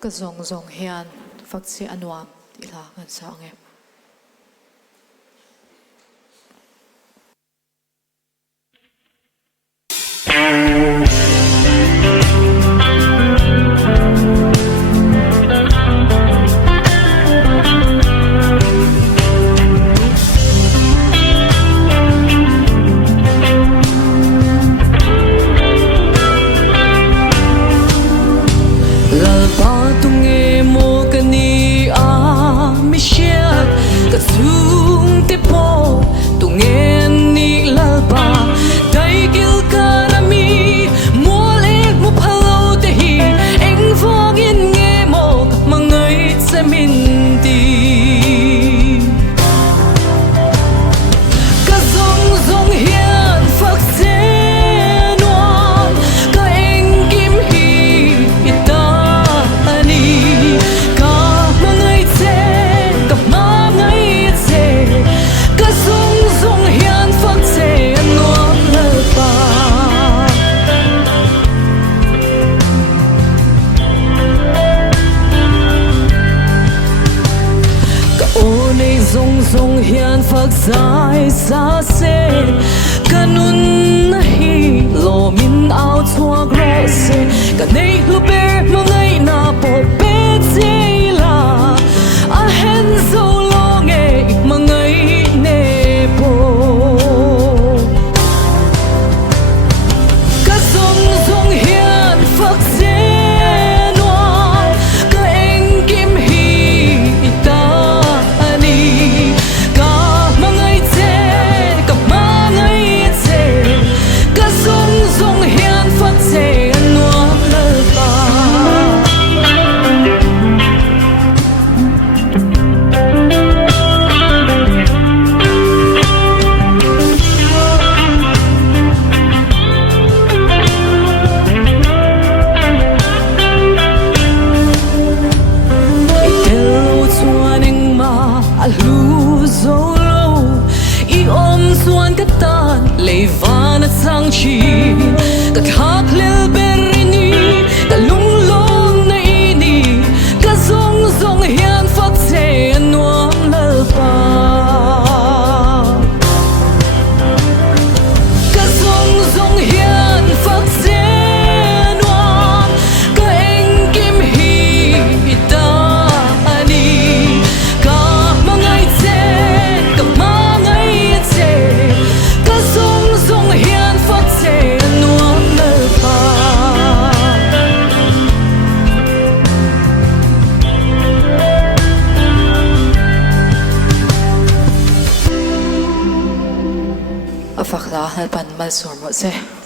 ka zong zong hian fakchi anuam tila kan sa nge zong hian phak zai sa se kanun na hi lo min ao chuak ro se ka nei lu ber mo ngai na po pe che la a hen zo lo nge ma ngai ne po ka zong zong hian phak se lu zo lo I om suan ka tan lei van at sang chi ka khak lel berini ka lung long na ini ka zong zong hian phak che nuam lal pa ka zong zong hian phak che nuam ka eng kim hi ita ani afakla halpan mal sur mo se